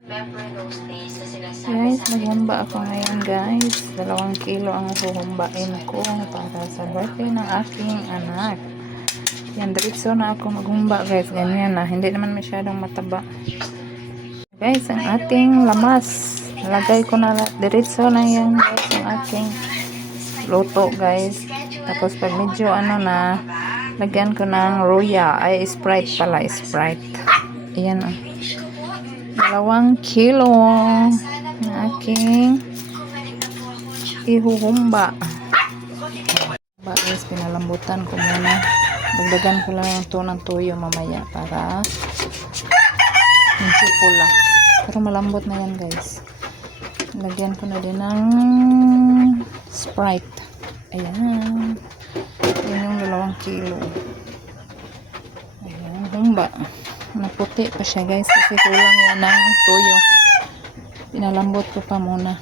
Guys, maghumba ako ngayon guys. 2 kilo ang huhumbain ko para sa birthday ng aking anak. Yan, diretso na ako maghumba guys. Ganyan na, hindi naman masyadong mataba. Guys, ang ating lamas. Nalagay ko na diretso na yan guys, yung aking luto guys. Tapos pag medyo ano na, lagyan ko ng Roya. Ay, Sprite pala, Sprite. Ayan o. 2 kilo na aking ihuhumba. Guys, pinalambutan ko muna. Dagdagan ko lang ito ng tuyo mamaya para medyo pula. Pero malambot na yan guys. Lagyan ko na din ng Sprite. Ayan. Yan yung 2 kilo. Ayan, humba. Naputi pa siya guys kasi kulang yan ng tuyo. Pinalambot ko pa muna.